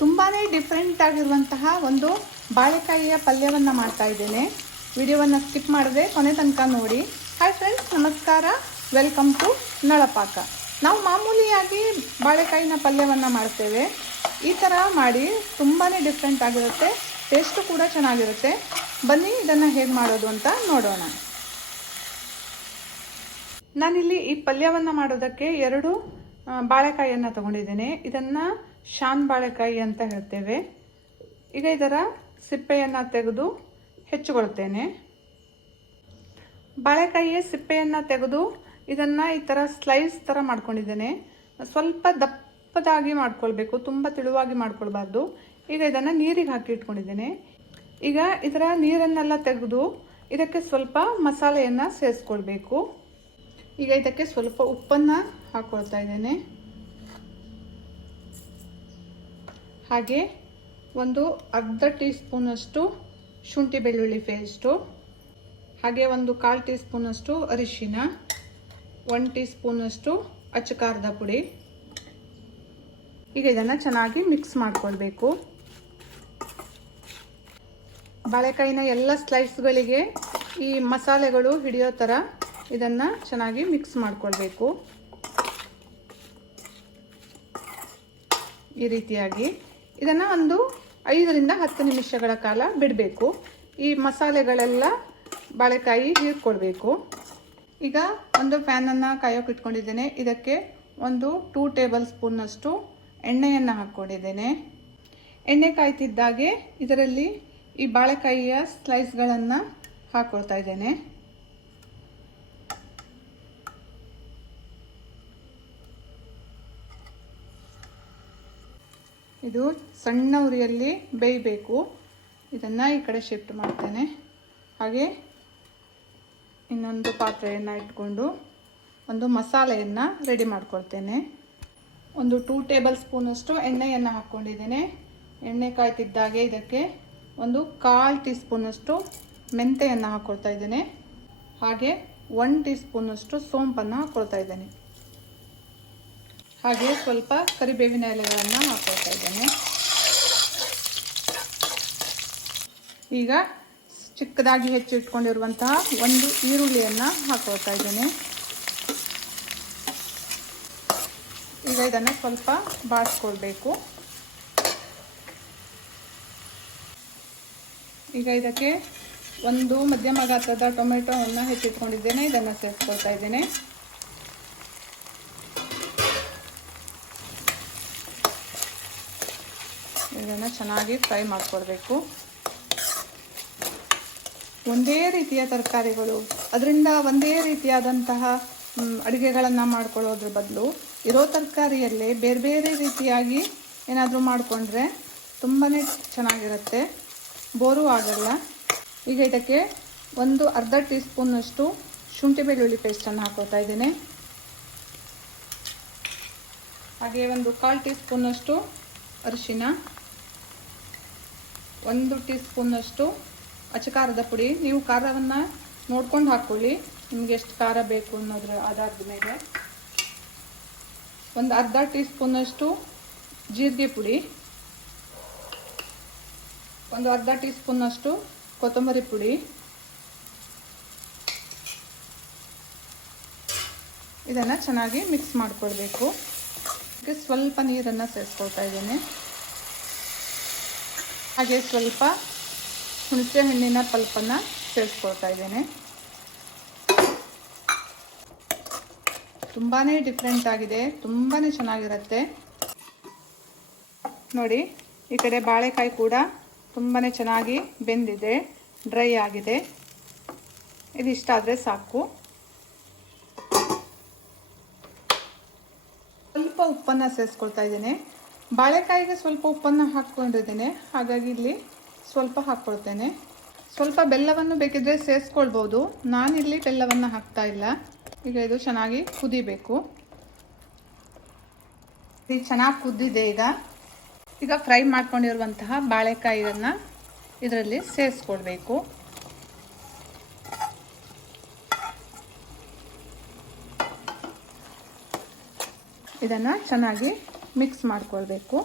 ತುಂಬಾ ಡಿಫ್ರೆಂಟ್ ಆಗಿರುವಂತಹ ಒಂದು ಬಾಳೆಕಾಯಿಯ ಪಲ್ಯವನ್ನು ಮಾಡ್ತಾ ಇದ್ದೇನೆ. ವಿಡಿಯೋವನ್ನು ಸ್ಕಿಪ್ ಮಾಡದೆ ಕೊನೆ ತನಕ ನೋಡಿ. ಹಾಯ್ ಫ್ರೆಂಡ್ಸ್ ನಮಸ್ಕಾರ. Welcome to Nalapaka. ನಾವು ಮಾಮೂಲಿಯಾಗಿ ಬಾಳೆಕಾಯಿನ ಪಲ್ಯವನ್ನು ಮಾಡ್ತೇವೆ. ಈ ಥರ ಮಾಡಿ ತುಂಬಾ ಡಿಫ್ರೆಂಟ್ ಆಗಿರುತ್ತೆ. ಟೇಸ್ಟು ಕೂಡ ಚೆನ್ನಾಗಿರುತ್ತೆ. ಬನ್ನಿ, ಇದನ್ನು ಹೇಗೆ ಮಾಡೋದು ಅಂತ ನೋಡೋಣ. ನಾನಿಲ್ಲಿ ಈ ಪಲ್ಯವನ್ನು ಮಾಡೋದಕ್ಕೆ ಎರಡು ಬಾಳೆಕಾಯಿಯನ್ನು ತಗೊಂಡಿದ್ದೇನೆ. ಇದನ್ನು ಶಾನ್ ಬಾಳೆಕಾಯಿ ಅಂತ ಹೇಳ್ತೇವೆ. ಈಗ ಇದರ ಸಿಪ್ಪೆಯನ್ನು ತೆಗೆದು ಹೆಚ್ಚಿಕೊಳ್ತೇನೆ ಬಾಳೆಕಾಯಿಯ ಸಿಪ್ಪೆಯನ್ನು ತೆಗೆದು ಇದನ್ನು ಈ ಥರ ಸ್ಲೈಸ್ ಥರ ಮಾಡ್ಕೊಂಡಿದ್ದೇನೆ. ಸ್ವಲ್ಪ ದಪ್ಪದಾಗಿ ಮಾಡ್ಕೊಳ್ಬೇಕು, ತುಂಬ ತೆಳುವಾಗಿ ಮಾಡ್ಕೊಳ್ಬಾರ್ದು. ಈಗ ಇದನ್ನು ನೀರಿಗೆ ಹಾಕಿ ಇಟ್ಕೊಂಡಿದ್ದೇನೆ. ಈಗ ಇದರ ನೀರನ್ನೆಲ್ಲ ತೆಗೆದು ಇದಕ್ಕೆ ಸ್ವಲ್ಪ ಮಸಾಲೆಯನ್ನು ಸೇರಿಸ್ಕೊಳ್ಬೇಕು. ಈಗ ಇದಕ್ಕೆ ಸ್ವಲ್ಪ ಉಪ್ಪನ್ನು ಹಾಕ್ಕೊಳ್ತಾ ಇದ್ದೇನೆ. ಹಾಗೆ ಒಂದು ಅರ್ಧ ಟೀ ಸ್ಪೂನಷ್ಟು ಶುಂಠಿ ಬೆಳ್ಳುಳ್ಳಿ ಪೇಸ್ಟು, ಹಾಗೆ ಒಂದು ಕಾಲು ಟೀ ಸ್ಪೂನಷ್ಟು ಅರಿಶಿನ ಒನ್ ಟೀ ಸ್ಪೂನಷ್ಟು ಅಚ್ಚಕಾರದ ಪುಡಿ. ಈಗ ಇದನ್ನು ಚೆನ್ನಾಗಿ ಮಿಕ್ಸ್ ಮಾಡ್ಕೊಳ್ಬೇಕು. ಬಾಳೆಕಾಯಿನ ಎಲ್ಲ ಸ್ಲೈಸ್ಗಳಿಗೆ ಈ ಮಸಾಲೆಗಳು ಹಿಡಿಯೋ ಥರ ಇದನ್ನು ಚೆನ್ನಾಗಿ ಮಿಕ್ಸ್ ಮಾಡ್ಕೊಳ್ಬೇಕು. ಈ ರೀತಿಯಾಗಿ. ಇದನ್ನು ಒಂದು ಐದರಿಂದ ಹತ್ತು ನಿಮಿಷಗಳ ಕಾಲ ಬಿಡಬೇಕು. ಈ ಮಸಾಲೆಗಳೆಲ್ಲ ಬಾಳೆಕಾಯಿ ಹೀರ್ಕೊಳ್ಬೇಕು. ಈಗ ಒಂದು ಫ್ಯಾನನ್ನು ಕಾಯೋಕೆ ಇಟ್ಕೊಂಡಿದ್ದೇನೆ. ಇದಕ್ಕೆ ಒಂದು ಟೂ ಟೇಬಲ್ ಸ್ಪೂನಷ್ಟು ಎಣ್ಣೆಯನ್ನು ಹಾಕ್ಕೊಂಡಿದ್ದೇನೆ. ಎಣ್ಣೆ ಕಾಯ್ತಿದ್ದಾಗೆ ಇದರಲ್ಲಿ ಈ ಬಾಳೆಕಾಯಿಯ ಸ್ಲೈಸ್ಗಳನ್ನು ಹಾಕ್ಕೊಳ್ತಾ ಇದ್ದೇನೆ. ಇದು ಸಣ್ಣ ಉರಿಯಲ್ಲಿ ಬೇಯಬೇಕು. ಇದನ್ನು ಈ ಕಡೆ ಶಿಫ್ಟ್ ಮಾಡ್ತೇನೆ. ಹಾಗೆ ಇನ್ನೊಂದು ಪಾತ್ರೆಯನ್ನು ಇಟ್ಕೊಂಡು ಒಂದು ಮಸಾಲೆಯನ್ನು ರೆಡಿ ಮಾಡ್ಕೊಳ್ತೇನೆ. ಒಂದು ಟೂ ಟೇಬಲ್ ಸ್ಪೂನಷ್ಟು ಎಣ್ಣೆಯನ್ನು ಹಾಕ್ಕೊಂಡಿದ್ದೇನೆ. ಎಣ್ಣೆ ಕಾಯ್ತಿದ್ದಾಗೆ ಇದಕ್ಕೆ ಒಂದು ಕಾಲು ಟೀ ಸ್ಪೂನಷ್ಟು ಮೆಂತೆಯನ್ನು ಹಾಕ್ಕೊಳ್ತಾ ಇದ್ದೇನೆ. ಹಾಗೆ ಒನ್ ಟೀ ಸ್ಪೂನಷ್ಟು ಸೋಂಪನ್ನು ಹಾಕ್ಕೊಳ್ತಾ ಇದ್ದೇನೆ. ಹಾಗೆ ಸ್ವಲ್ಪ ಕರಿಬೇವಿನ ಎಲೆಗಳನ್ನು ಹಾಕೋತಾ ಇದ್ದೇನೆ. ಈಗ ಚಿಕ್ಕದಾಗಿ ಹೆಚ್ಚಿಟ್ಕೊಂಡಿರುವಂತಹ ಒಂದು ಈರುಳ್ಳಿಯನ್ನು ಹಾಕೋತಾ ಇದ್ದೇನೆ. ಈಗ ಇದನ್ನು ಸ್ವಲ್ಪ ಬಾಡಿಸ್ಕೊಳ್ಬೇಕು ಈಗ ಇದಕ್ಕೆ ಒಂದು ಮಧ್ಯಮ ಗಾತ್ರದ ಟೊಮೆಟೊವನ್ನು ಹೆಚ್ಚಿಟ್ಕೊಂಡಿದ್ದೇನೆ ಇದನ್ನು ಸೇರಿಸ್ಕೊಳ್ತಾ ಇದ್ದೇನೆ. ಇದನ್ನು ಚೆನ್ನಾಗಿ ಫ್ರೈ ಮಾಡ್ಕೊಳ್ಬೇಕು ಒಂದೇ ರೀತಿಯ ತರಕಾರಿಗಳು, ಅದರಿಂದ ಒಂದೇ ರೀತಿಯಾದಂತಹ ಅಡುಗೆಗಳನ್ನು ಮಾಡ್ಕೊಳ್ಳೋದ್ರ ಬದಲು ಇರೋ ತರಕಾರಿಯಲ್ಲೇ ಬೇರೆ ಬೇರೆ ರೀತಿಯಾಗಿ ಏನಾದರೂ ಮಾಡಿಕೊಂಡ್ರೆ ತುಂಬಾ ಚೆನ್ನಾಗಿರುತ್ತೆ. ಬೋರು ಆಗಲ್ಲ. ಈಗ ಇದಕ್ಕೆ ಒಂದು ಅರ್ಧ ಟೀ ಸ್ಪೂನಷ್ಟು ಶುಂಠಿ ಬೆಳ್ಳುಳ್ಳಿ ಪೇಸ್ಟನ್ನು ಹಾಕೋತಾ ಇದ್ದೀನಿ. ಹಾಗೆ ಒಂದು ಕಾಲು ಟೀ ಸ್ಪೂನಷ್ಟು ಅರಿಶಿನ. ಒಂದು ಟೀ ಸ್ಪೂನಷ್ಟು ಅಚ್ಚಕಾರದ ಪುಡಿ. ನೀವು ಖಾರವನ್ನು ನೋಡ್ಕೊಂಡು ಹಾಕ್ಕೊಳ್ಳಿ ನಿಮ್ಗೆ ಎಷ್ಟು ಖಾರ ಬೇಕು ಅನ್ನೋದ್ರ ಅದಾದ ಮೇಲೆ. ಒಂದು ಅರ್ಧ ಟೀ ಸ್ಪೂನಷ್ಟು ಜೀರಿಗೆ ಪುಡಿ. ಒಂದು ಅರ್ಧ ಟೀ ಸ್ಪೂನಷ್ಟು ಕೊತ್ತಂಬರಿ ಪುಡಿ. ಇದನ್ನು ಚೆನ್ನಾಗಿ ಮಿಕ್ಸ್ ಮಾಡಿಕೊಳ್ಬೇಕು. ಸ್ವಲ್ಪ ನೀರನ್ನು ಸೇರಿಸ್ಕೊಳ್ತಾ ಇದ್ದೇನೆ. ಹಾಗೆ ಸ್ವಲ್ಪ ಹುಣಸೆ ಹಣ್ಣಿನ ಪಲ್ಪನ್ನು ಸೇರಿಸ್ಕೊಳ್ತಾ ಇದ್ದೇನೆ. ತುಂಬಾ ಡಿಫ್ರೆಂಟ್ ಆಗಿದೆ ತುಂಬಾ ಚೆನ್ನಾಗಿರುತ್ತೆ. ನೋಡಿ, ಈ ಕಡೆ ಬಾಳೆಕಾಯಿ ಕೂಡ ತುಂಬಾ ಚೆನ್ನಾಗಿ ಬೆಂದಿದೆ ಡ್ರೈ ಆಗಿದೆ. ಇದಿಷ್ಟ ಆದರೆ ಸಾಕು. ಸ್ವಲ್ಪ ಉಪ್ಪನ್ನು ಸೇರಿಸ್ಕೊಳ್ತಾ ಇದ್ದೇನೆ. ಬಾಳೆಕಾಯಿಗೆ ಸ್ವಲ್ಪ ಉಪ್ಪನ್ನು ಹಾಕ್ಕೊಂಡಿದ್ದೇನೆ. ಹಾಗಾಗಿ ಇಲ್ಲಿ ಸ್ವಲ್ಪ ಹಾಕ್ಕೊಳ್ತೇನೆ. ಸ್ವಲ್ಪ ಬೆಲ್ಲವನ್ನು ಬೇಕಿದ್ರೆ ಸೇರಿಸ್ಕೊಳ್ಬೋದು ನಾನಿಲ್ಲಿ ಬೆಲ್ಲವನ್ನು ಹಾಕ್ತಾ ಇಲ್ಲ. ಈಗ ಇದು ಚೆನ್ನಾಗಿ ಕುದಿಬೇಕು. ಇದು ಚೆನ್ನಾಗಿ ಕುದ್ದಿದೆ ಈಗ. ಈಗ ಫ್ರೈ ಮಾಡ್ಕೊಂಡಿರುವಂತಹ ಬಾಳೆಕಾಯಿಯನ್ನು ಇದರಲ್ಲಿ ಸೇರಿಸ್ಕೊಳ್ಬೇಕು ಇದನ್ನು ಚೆನ್ನಾಗಿ ಮಿಕ್ಸ್ ಮಾಡ್ಕೊಳ್ಬೇಕು.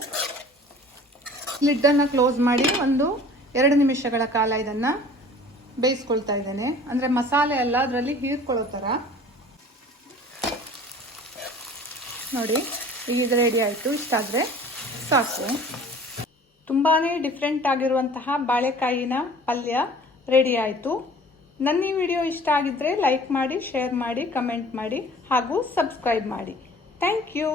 ಲಿಡ್ಡನ್ನು ಕ್ಲೋಸ್ ಮಾಡಿ ಒಂದು ಎರಡು ನಿಮಿಷಗಳ ಕಾಲ ಇದನ್ನು ಬೇಯಿಸ್ಕೊಳ್ತಾ ಇದ್ದೇನೆ. ಅಂದರೆ ಮಸಾಲೆ ಎಲ್ಲ ಅದರಲ್ಲಿ ಹೀರ್ಕೊಳ್ಳೋ ಥರ ನೋಡಿ, ಈಗ ಇದು ರೆಡಿ ಆಯಿತು. ಇಷ್ಟಾದರೆ ಸಾಕು. ತುಂಬಾ ಡಿಫ್ರೆಂಟ್ ಆಗಿರುವಂತಹ ಬಾಳೆಕಾಯಿನ ಪಲ್ಯ ರೆಡಿ ಆಯಿತು. ನನ್ನ ಈ ವಿಡಿಯೋ ಇಷ್ಟ ಆಗಿದ್ದರೆ ಲೈಕ್ ಮಾಡಿ ಶೇರ್ ಮಾಡಿ ಕಮೆಂಟ್ ಮಾಡಿ ಹಾಗೂ ಸಬ್ಸ್ಕ್ರೈಬ್ ಮಾಡಿ. Thank you